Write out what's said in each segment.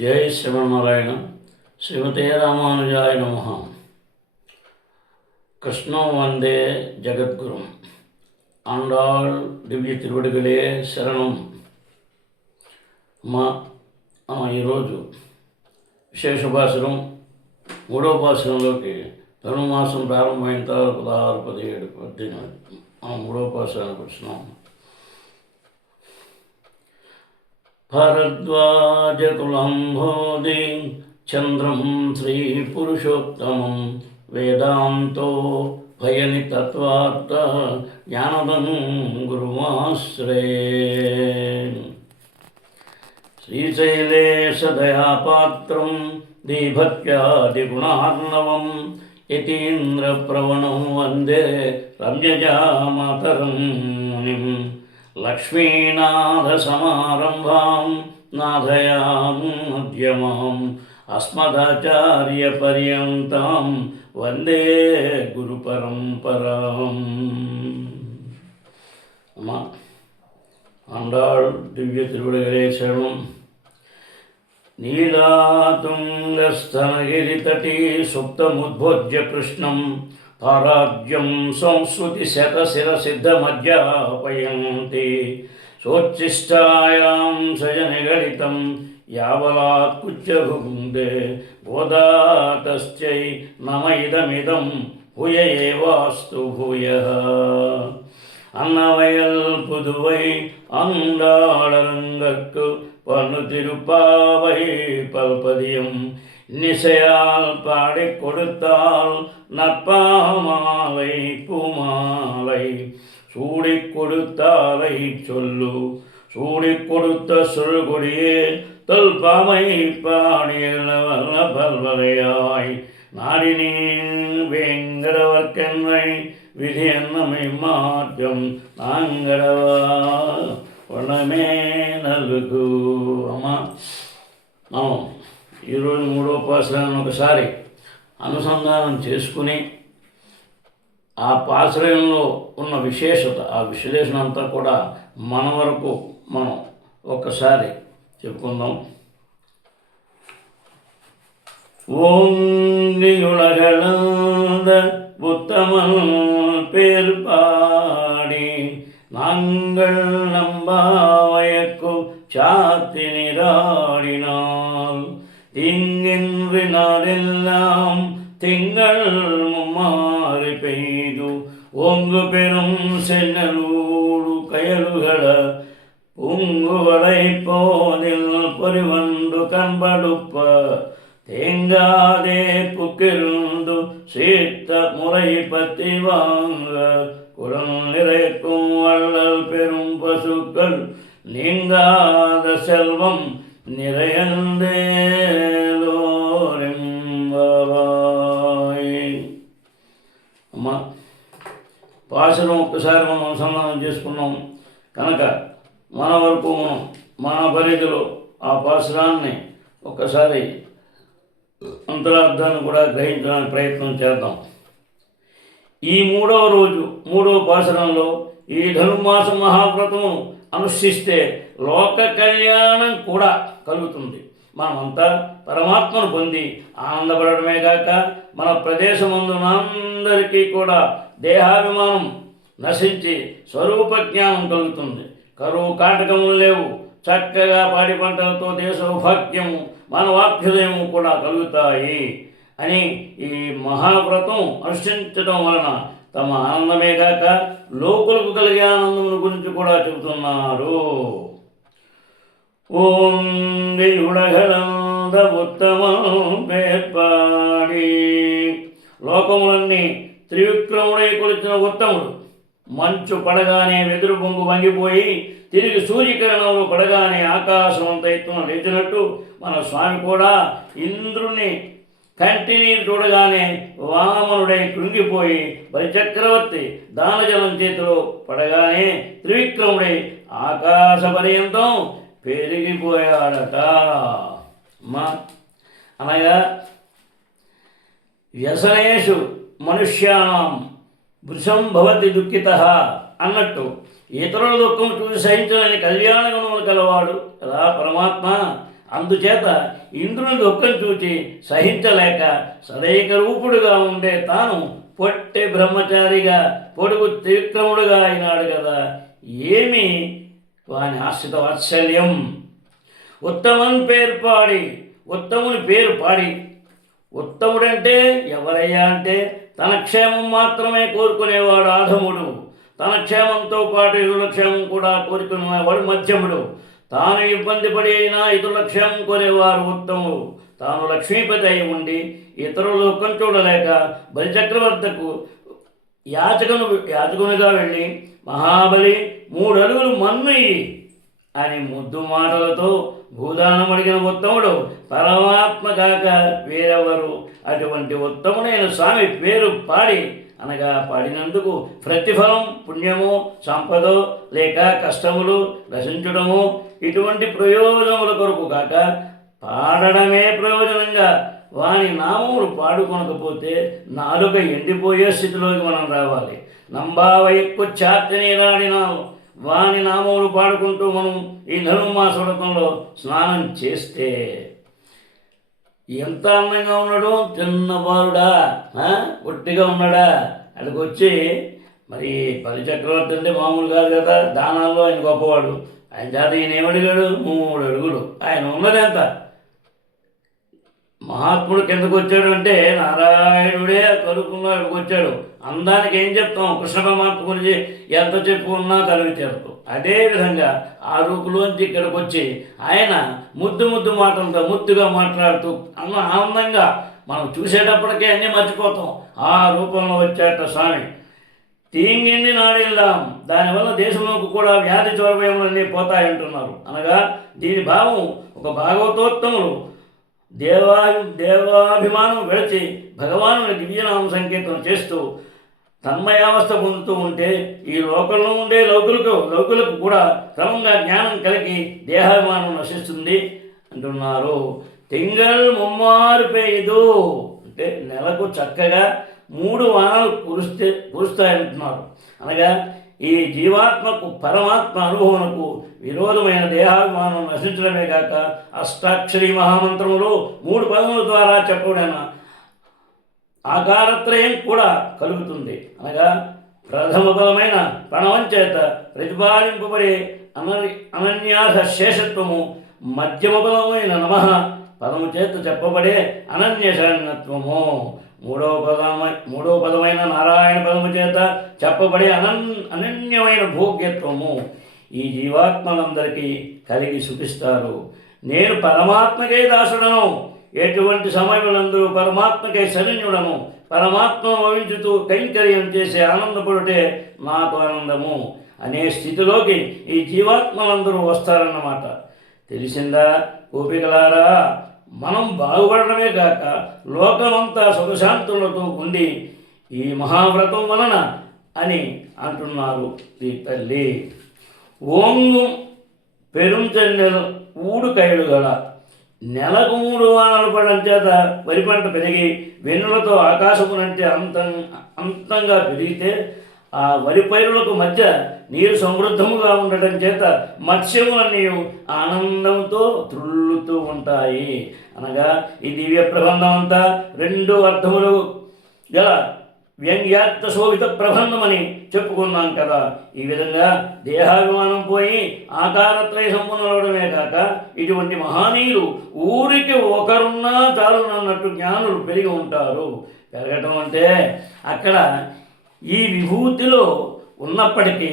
జై శ్రీమన్నారాయణ. శ్రీమతే రామానుజాయ నమః. కృష్ణం వందే జగద్గురుం. ఆండాళ్ దివ్య తిరువడిగలే శరణం. ఈరోజు విశేష భాషణం మూడవ భాషణంలోకి ధనుర్మాసం ప్రారంభమైన తర్వాత 16, 17, 18 మూడవ భాషణానికి వచ్చినాం. భరద్వాజకులంబోధి చంద్రం శ్రీ పురుషోత్తమం వేదాంతో భయని తత్వార్థ జ్ఞానదం గురుమాశ్రయే. శ్రీశైలేశదయాపాత్రం దీభక్త్యాదిగుణార్ణవం యతీంద్రప్రవణం వందే రమ్యజామాతరం మునిం. లక్ష్మీనాథసమారంభాం నాథయాం మధ్యమాం అస్మదాచార్యపర్యంతం వందే గురుపరంపరాం. ఆండాళ్ దివ్య తిరువడిగలే శరణం. నీలాతుంగస్తనగిరితటీ సుప్తముద్భోజ్య కృష్ణం పారాజ్యం సంస్కృతి శతశిరసిద్ధమధ్యాపయంతి. సోచ్ఛిష్టాయాం సజనిగళితం యావలాత్కుచ్చభుందే గోదాతశ్చై నమ ఇదమిదం భూయ ఏవాస్తు భూయః. அன்னவயல் புதுவை அந்தாளரங்கற்கு பன்னு திருப்பாவை பல்பதியும் நிசையால் பாடி கொடுத்தால் நற்பாமாலை பூமாலை சூடி கொடுத்தாலை சொல்லு. சூடி கொடுத்த சுருகுடியே தொல்பாமை பாடியவல்ல பல்வலையாய் நாடினீ வேங்கடவர்க்கென்னை విధి అన్నమై మార్గం నాంగడవా వనమే నలుగు. మనం ఈరోజు మూడో పాశ్రయాన్ని ఒకసారి అనుసంధానం చేసుకుని ఆ పాశ్రయంలో ఉన్న విశేషత, ఆ విశ్లేషణ అంతా కూడా మన వరకు మనం ఒక్కసారి చెప్పుకుందాం. ஓங்கியுலகளந்த புத்தமல் பேர் பாடி நாங்கள் நம்பாவயக்கு சாத்தி நீராடினால் திங்கின்றி நாடெல்லாம் திங்கள் மும்மாறி பெய்து ஓங்கு பெரும் சென்னலூடு கயலுகள பூங்குவளை போதில் பொறிவண்டு கண்படுப்ப தேங்காதே புக்கிருந்து சீர்த்த முறை பத்தி வாங்க குடம் நிறைக்கும் வள்ளல் பெரும் பசுக்கள் நீங்காத செல்வம் நிறையந்தேலோరెంబాయ్. అమ్మా, పాశనం ఒక్కసారి మనం అనుసంధానం చేసుకున్నాం కనుక మన వరకు మన పరిధిలో ఆ పాశనాన్ని ఒక్కసారి అంతరార్థాన్ని కూడా గ్రహించడానికి ప్రయత్నం చేద్దాం. ఈ మూడవ రోజు మూడవ పాశనంలో ఈ ధనుర్మాస మహావ్రతము అనుష్ఠిస్తే లోక కళ్యాణం కూడా కలుగుతుంది. మనమంతా పరమాత్మను పొంది ఆనందపడమే కాక మన ప్రదేశమందునందరికీ కూడా దేహాభిమానం నశించి స్వరూప జ్ఞానం కలుగుతుంది. కరువు కాటకములు లేవు. చక్కగా పాడి పంటలతో దేశ సౌభాగ్యము మానవాభ్యుదయము కూడా కలుగుతాయి అని ఈ మహావ్రతం అనుష్ఠించడం వలన తమ ఆనందమే కాక లోకులకు కలిగే ఆనందముల గురించి కూడా చెబుతున్నారు. ఓంగియుడగలంద ఉత్తమం పేర్పాడి. లోకములన్నీ త్రివిక్రముడై కొలిచిన ఉత్తముడు మంచు పడగానే వెదురు బొంగు వంగిపోయి తిరిగి సూర్యకిరణంలో పడగానే ఆకాశం అంత ఎత్తున లేచినట్టు మన స్వామి కూడా ఇంద్రుణ్ణి కంటిని చూడగానే వామనుడై కృంగిపోయి బలిచక్రవర్తి దానజలం చేతిలో పడగానే త్రివిక్రముడై ఆకాశ పర్యంతం పెరిగిపోయాడట. అనగా వ్యసనేషు మనుష్యాణం భృశం భవతి దుఃఖిత అన్నట్టు ఇతరుల దుఃఖం చూసి సహించలేని కళ్యాణ గుణములు కలవాడు కదా పరమాత్మ. అందుచేత ఇంద్రుని దుఃఖం చూచి సహించలేక సదైక రూపుడుగా ఉండే తాను పొట్టె బ్రహ్మచారిగా పొడుగు త్రివిక్రముడుగా అయినాడు కదా. ఏమి వాని ఆశ్రిత వాత్సల్యం! ఉత్తముని పేరు పాడి ఉత్తముడంటే ఎవరయ్యా అంటే తన క్షేమం మాత్రమే కోరుకునేవాడు ఆధముడు, తన క్షేమంతో పాటు ఇతరుల క్షేమం కూడా కోరుకునేవాడు మధ్యముడు, తాను ఇబ్బంది పడి అయినా ఇతరుల క్షేమం కోరేవారు ఉత్తముడు, తాను లక్ష్మీపతి అయి ఉండి ఇతరులు దుఃఖం చూడలేక బలిచక్రవర్తకు యాచకునిగా వెళ్ళి మహాబలి 3 అడుగులు మన్ను అని ముద్దు మాటలతో భూదానం అడిగిన ఉత్తముడు పరమాత్మ కాక వేరెవరు? అటువంటి ఉత్తముడైన స్వామి పేరు పాడినందుకు ప్రతిఫలం పుణ్యము, సంపదో లేక కష్టములు రచించడము ఇటువంటి ప్రయోజనముల కొరకు కాక పాడడమే ప్రయోజనంగా వాని నామములు పాడుకొనకపోతే నాలుక ఎండిపోయే స్థితిలోకి మనం రావాలి. నంబావ ఎక్కువ ఛాతి నీరాడినాము వాని నామములు పాడుకుంటూ మనం ఈ ధనుర్మాస వ్రతంలో స్నానం చేస్తే ఎంత అందంగా ఉన్నాడు! చిన్నబాలుడా, ఒట్టిగా ఉన్నాడా? అక్కడికి వచ్చి మరి బలిచక్రవర్తి అంటే మామూలు కాదు కదా, దానాల్లో ఆయన గొప్పవాడు. ఆయన చేత ఈయన ఏమడిగాడు? 3 అడుగులు. ఆయన ఉన్నది ఎంత? మహాత్ముడు కిందకు వచ్చాడు అంటే నారాయణుడే కలుపుకున్నాడికి వచ్చాడు. అందానికి ఏం చెప్తాం? కృష్ణ పరమాత్మ గురించి ఎంత చెప్పుకున్నా కలివి చేరుతాం. అదేవిధంగా ఆ రూపులోంచి ఇక్కడికి వచ్చి ఆయన ముద్దు మాటలతో ముద్దుగా మాట్లాడుతూ ఆనందంగా మనం చూసేటప్పటికే అన్నీ మర్చిపోతాం. ఆ రూపంలో వచ్చేట స్వామి. తీంగిండి నాడెళ్దాం, దానివల్ల దేశంలోకి కూడా వ్యాధి చౌర్యములన్నీ పోతాయంటున్నారు. అనగా దీని భావం ఒక భాగవతోత్తములు దేవాభిమానం విడిచి భగవానుని దివ్యనామ సంకీర్తన చేస్తూ తన్మయావస్థ పొందుతూ ఉంటే ఈ లోకంలో ఉండే లౌకులకు కూడా క్రమంగా జ్ఞానం కలిగి దేహాభిమానం నశిస్తుంది అంటున్నారు. తింగల్ ముమ్మారు పెయ్యదు అంటే నెలకు చక్కగా 3 వారాలు కురుస్తాయంటున్నారు. అనగా ఈ జీవాత్మకు పరమాత్మ అనుభవమునకు విరోధమైన దేహాభిమానం నశించడమే కాక అష్టాక్షరి మహామంత్రములో 3 పదముల ద్వారా చెప్పబడిన ఆకారత్రయం కూడా కలుగుతుంది. అనగా ప్రథమ పదమైన ప్రణవం చేత ప్రతిపాదింపబడే అనన్యాస శేషత్వము, మధ్యమ పదమైన నమః పదము చేత చెప్పబడే అనన్యశరణత్వము, మూడవ పదమైన నారాయణ పదము చేత చెప్పబడే అనన్యమైన భోగ్యత్వము ఈ జీవాత్మలందరికీ కలిగి సుఖిస్తారు. నేను పరమాత్మకే దాసుడను, ఎటువంటి సమయములందరూ పరమాత్మకే శరణ్యుడను, పరమాత్మను భవించుతూ కైంకర్యం చేసే ఆనందపడుటే నాకు ఆనందము అనే స్థితిలోకి ఈ జీవాత్మలందరూ వస్తారన్నమాట. తెలిసిందా గోపికలారా? మనం బాగుపడటమే కాక లోకమంతా సుఖశాంతులతో ఉండి ఈ మహావ్రతం వలన అని అంటున్నారు ఈ తల్లి. ఓంగు పెరుంచెన్నెలు ఊడు కైలుగల నెలకు 3 వానలు పడడం చేత వరి పంట పెరిగి వెన్నులతో ఆకాశమునంటే అంతంగా పెరిగితే ఆ వరి పైరులకు మధ్య నీరు సమృద్ధముగా ఉండటం చేత మత్స్యములన్నీ ఆనందంతో త్రుళ్ళుతూ ఉంటాయి. అనగా ఈ దివ్య ప్రబంధం అంతా 2 అర్థములు గల వ్యంగ్యార్థ శోభిత ప్రబంధమని చెప్పుకున్నాం కదా. ఈ విధంగా దేహాభిమానం పోయి ఆకారత్రయ సంపన్నులవడమే కాక ఇటువంటి మహనీయులు ఊరికి ఒకరున్నా చాలునన్నట్టు జ్ఞానులు పెరిగి ఉంటారు. పెరగటం అంటే అక్కడ ఈ విభూతిలో ఉన్నప్పటికీ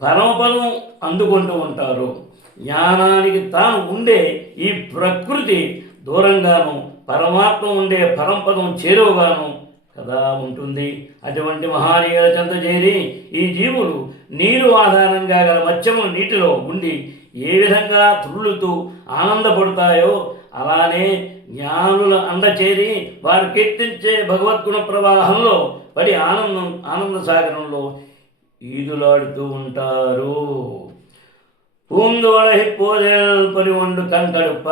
పరమపదం అందుకుంటూ ఉంటారు. జ్ఞానానికి తాను ఉండే ఈ ప్రకృతి దూరంగాను, పరమాత్మ ఉండే పరంపదం చేరువగాను కదా ఉంటుంది. అటువంటి మహానీయుల చెంత చేరి ఈ జీవులు నీరు ఆధారంగా గల మత్స్యములు నీటిలో ఉండి ఏ విధంగా త్రుళ్ళుతూ ఆనందపడతాయో అలానే జ్ఞానుల అందచేరి వారు కీర్తించే భగవద్గుణ ప్రవాహంలో పడి ఆనంద సాగరంలో ఈదులాడుతూ ఉంటారు. పూంగవళ హిప్పోదేల్ పరివండు కంకడుప్ప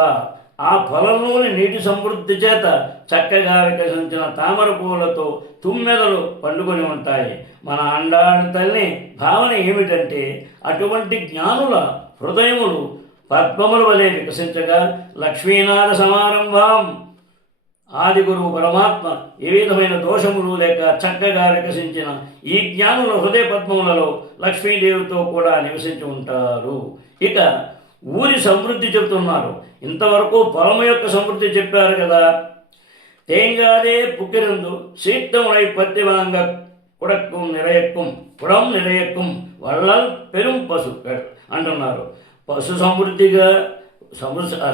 ఆ పొలంలోని నీటి సమృద్ధి చేత చక్కగా వికసించిన తామర పూలతో తుమ్మెదలు పండుకొని ఉంటాయి. మన అండాడి తల్లి భావన ఏమిటంటే అటువంటి జ్ఞానుల హృదయములు పద్మముల వలె వికసించగా లక్ష్మీనాథ సమారంభం ఆది గురువు పరమాత్మ ఏ విధమైన దోషములు లేక చక్కగా వికసించిన ఈ జ్ఞానుల హృదయ పద్మములలో లక్ష్మీదేవితో కూడా నివసించి ఉంటారు. ఇక ఊరి సమృద్ధి చెబుతున్నారు. ఇంతవరకు పొలము యొక్క సమృద్ధి చెప్పారు కదా. తేంగాదే పుక్కిరందు సీక్తములై పత్తి వాంగ కుడక్కుం నిరయక్కుం కుడం నిరయక్కుం వల్లల్ పెరుం పశు అంటున్నారు. పశు సమృద్ధిగా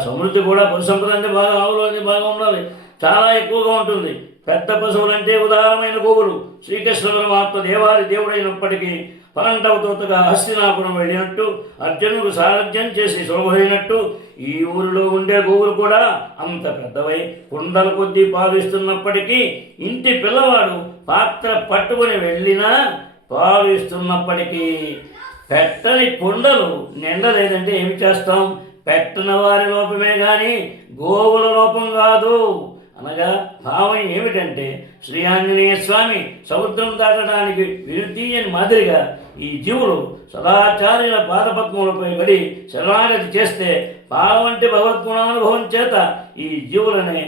సమృద్ధి కూడా పశు సంపద అంటే బాగా ఆవులు అంటే బాగా ఉండాలి, చాలా ఎక్కువగా ఉంటుంది. పెద్ద పశువులంటే ఉదారమైన గోవులు. శ్రీకృష్ణ పరమాత్మ దేవాది దేవుడైనప్పటికీ పాండవతోతగా హస్తినాపురం వెళ్ళినట్టు, అర్జునుడు సారథ్యం చేసి సులభమైనట్టు ఈ ఊరిలో ఉండే గోవులు కూడా అంత పెద్దవై కుండల కొద్దీ పాలు ఇస్తున్నప్పటికీ ఇంటి పిల్లవాడు పాత్ర పట్టుకొని వెళ్ళినా పాలు ఇస్తున్నప్పటికీ పెట్టని కుండలు నిండలేదంటే ఏమి చేస్తాం? పెట్టిన వారి లోపమే కానీ గోవుల లోపం కాదు. అనగా భావం ఏమిటంటే శ్రీ ఆంజనేయ స్వామి సముద్రం దాటడానికి విరుతీయని మాదిరిగా ఈ జీవులు సదాచార్యుల పాదపద్మములపై పడి శరణాగతి చేస్తే పాలవంటి భగవద్గుణానుభవం చేత ఈ జీవులనే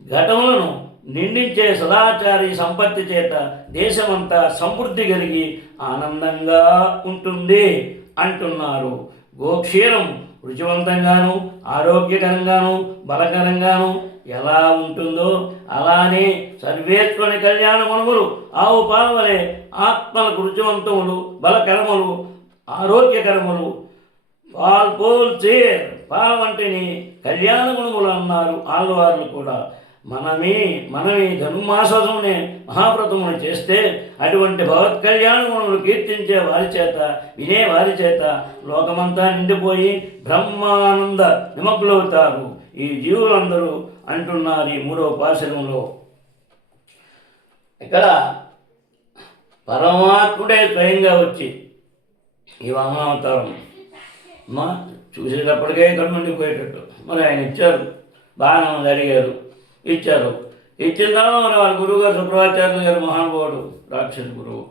ఘటములను నిండించే సదాచారి సంపత్తి చేత దేశమంతా సమృద్ధి కలిగి ఆనందంగా ఉంటుంది అంటున్నారు. గోక్షీరం రుచివంతంగాను ఆరోగ్యకరంగాను బలకరంగాను ఎలా ఉంటుందో అలానే సర్వేశ్వరుని కళ్యాణ గుణములు ఆవు పాల వలె ఆత్మలకు రుచివంతములు బలకరములు ఆరోగ్యకరములు పాల వంటిని కళ్యాణ గుణములు అన్నారు ఆళ్వార్లు కూడా. మనమే ధనుమాసమునే మహావ్రతమును చేస్తే అటువంటి భగవత్ కళ్యాణ గుణములు కీర్తించే వారి చేత వినే వారి చేత లోకమంతా నిండిపోయి బ్రహ్మానంద నిమగ్నులవుతారు ఈ జీవులందరూ అంటున్నారు ఈ 3వ పాశురంలో. ఇక్కడ పరమాత్ముడే స్వయంగా వచ్చి ఈ వామనావతారం చూసేటప్పటికే ఇక్కడ ఉండిపోయేటట్టు మరి ఆయన ఇచ్చారు, బాగానే ఉంది, అడిగారు, ఇచ్చారు. ఇచ్చిన తర్వాత మరి వాళ్ళ గురువుగారు శుక్రాచార్యులు గారు మహానుభావుడు రాక్షస గురువు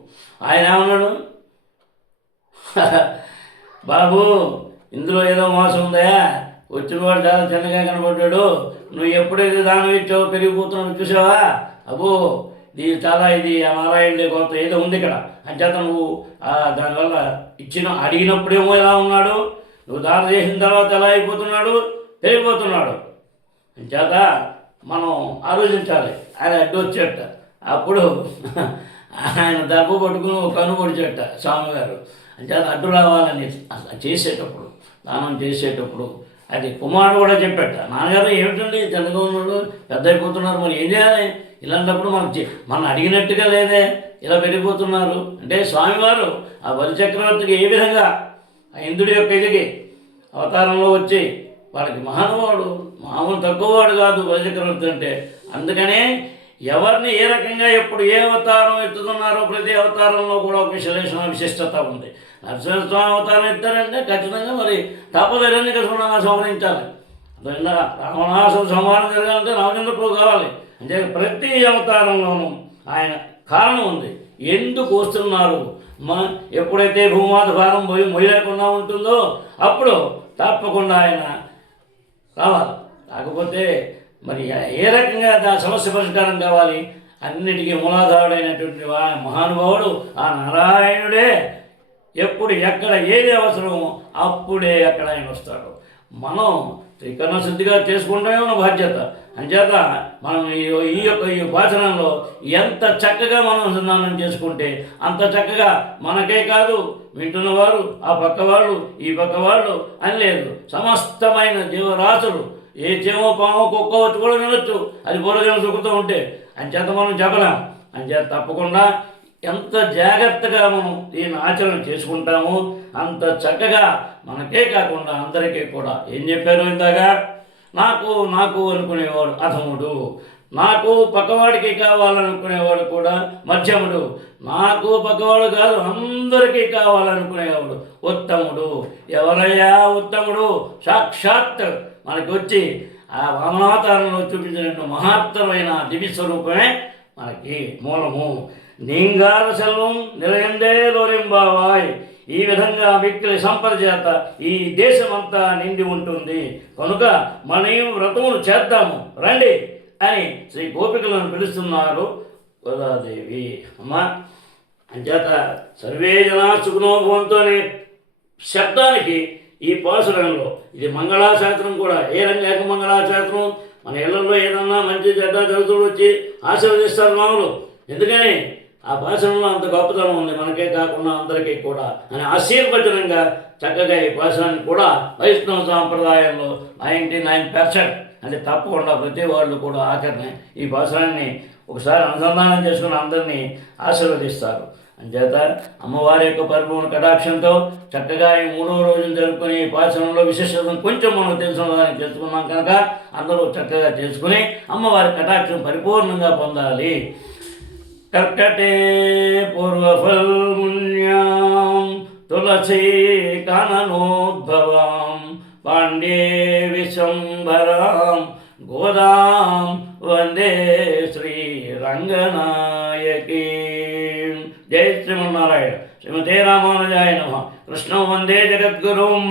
ఆయన ఏమన్నాడు, బాబు ఇందులో ఏదో మోసం ఉందా, వచ్చినవాడు చాలా చిన్నగా కనబడ్డాడు, నువ్వు ఎప్పుడైతే దానం ఇచ్చావో పెరిగిపోతున్నావు చూసావా, అబ్బో ఇది ఆ నారాయణుడే కొంత ఏదో ఉంది ఇక్కడ అంచేత నువ్వు దానివల్ల అడిగినప్పుడేమో ఎలా ఉన్నాడు, నువ్వు దానం చేసిన తర్వాత ఎలా అయిపోతున్నాడు, పెరిగిపోతున్నాడు. అంచేత మనం ఆలోచించాలి. ఆయన అడ్డు వచ్చేట అప్పుడు ఆయన దెబ్బ పట్టుకుని ఒక కన్ను పొడిచేట స్వామిగారు. అంచేత అడ్డు రావాలని చేసేటప్పుడు దానం చేసేటప్పుడు అది కుమారుడు కూడా చెప్పాట, నాన్నగారు ఏమిటండి చిన్నగా ఉన్నాడు పెద్ద అయిపోతున్నారు, మరి ఏం చేయాలి, ఇలాంటప్పుడు మనం అడిగినట్టుగా లేదే ఇలా పెరిగిపోతున్నారు అంటే స్వామివారు ఆ బలిచక్రవర్తికి ఏ విధంగా ఆ ఇంద్రుడి యొక్క ఇదికి అవతారంలో వచ్చి వాళ్ళకి మహానుభావుడు మామూలు తక్కువవాడు కాదు బలిచక్రవర్తి అంటే. అందుకనే ఎవరిని ఏ రకంగా ఎప్పుడు ఏ అవతారం ఎత్తుతున్నారో ప్రతి అవతారంలో కూడా ఒక విశ్లేషణ విశిష్టత ఉంది. నరసింహస్వామి అవతారం ఎత్తారంటే ఖచ్చితంగా మరి తప్పదరని కృష్ణంగా సంహరించాలి. అందువల్ల రావణాసుర సంహారం జరగాలంటే రామచంద్ర ప్రభు కావాలి. అంటే ప్రతి అవతారంలోనూ ఆయన కారణం ఉంది, ఎందుకు వస్తున్నారు. ఎప్పుడైతే భూమాత భారం మొయ్యలేకుండా ఉంటుందో అప్పుడు తప్పకుండా ఆయన రావాలి. కాకపోతే మరి ఏ రకంగా సమస్య పరిష్కారం కావాలి, అన్నిటికీ మూలాధారుడైనటువంటి మహానుభావుడు ఆ నారాయణుడే ఎప్పుడు ఎక్కడ ఏది అవసరమో అప్పుడే అక్కడ ఆయన వస్తాడు. మనం త్రికరణ శుద్ధిగా చేసుకుంటామే మన బాధ్యత. అంచేత మనం ఈ వాచనంలో ఎంత చక్కగా మనం స్నానం చేసుకుంటే అంత చక్కగా మనకే కాదు వింటున్నవారు ఆ పక్కవాళ్ళు ఈ పక్కవాళ్ళు అని లేదు, సమస్తమైన జీవరాశులు ఏ చేమో పామో కుక్క వచ్చి కూడా వినొచ్చు, అది పూర్వజన్మ సుఖుతూ ఉంటే. అంచేత మనం చెప్పలేం. అంచేత తప్పకుండా ఎంత జాగ్రత్తగా మనం దీన్ని ఆచరణ చేసుకుంటామో అంత చక్కగా మనకే కాకుండా అందరికీ కూడా. ఏం చెప్పారు ఇందాక, నాకు అనుకునేవాడు అధముడు, నాకు పక్కవాడికి కావాలనుకునేవాడు కూడా మధ్యముడు, నాకు పక్కవాడు కాదు అందరికీ కావాలనుకునేవాడు ఉత్తముడు. ఎవరయ్యా ఉత్తముడు? సాక్షాత్ మనకి వచ్చి ఆ వామనావతారంలో చూపించిన మహత్తరమైన దివ్య స్వరూపమే మనకి మూలము. నీంగార సెల్వం నిలయందే లోరింబావాయ్. ఈ విధంగా వ్యక్తుల సంపద చేత ఈ దేశమంతా నిండి ఉంటుంది. కనుక మనం వ్రతములు చేద్దాము రండి అని శ్రీ గోపికలను పిలుస్తున్నారు గోదాదేవి. అమ్మ అంచేత సర్వే జనా సుఖనో భవంతు అనే శబ్దానికి ఈ పాసురంలో ఇది మంగళాశాస్త్రం కూడా. ఏ రంగాక మంగళాశాస్త్రం మన ఇళ్లలో ఏదన్నా మంచి చెడ్డ జరుగుతుడు వచ్చి ఆశీర్వదిస్తారు మామూలు. ఎందుకని ఆ పాశనంలో అంత గొప్పతనం ఉంది, మనకే కాకుండా అందరికీ కూడా అని ఆశీర్వచనంగా చక్కగా ఈ పాశనాన్ని కూడా వైష్ణవ సాంప్రదాయంలో 99% అంటే తప్పకుండా ప్రతి వాళ్ళు కూడా ఆఖరిని ఈ పాశనాన్ని ఒకసారి అనుసంధానం చేసుకుని అందరినీ ఆశీర్వదిస్తారు. అంచేత అమ్మవారి యొక్క పరిపూర్ణ కటాక్షంతో చక్కగా ఈ 3వ రోజులు జరుపుకొని ఈ పాశనంలో విశేషతను కొంచెం మనం తెలుసుకున్నామని తెలుసుకున్నాం కనుక అందరూ చక్కగా చేసుకుని అమ్మవారి కటాక్షం పరిపూర్ణంగా పొందాలి. కర్కటే పూర్వఫల్మున్యాం తులసీ కాననోద్భవాం పాండ్యే విశంభరాం గోదాం వందే శ్రీ రంగనాయకీ. జై శ్రీమన్నారాయణ. శ్రీమతే రామానుజాయ నమః. కృష్ణం వందే జగద్గురుం.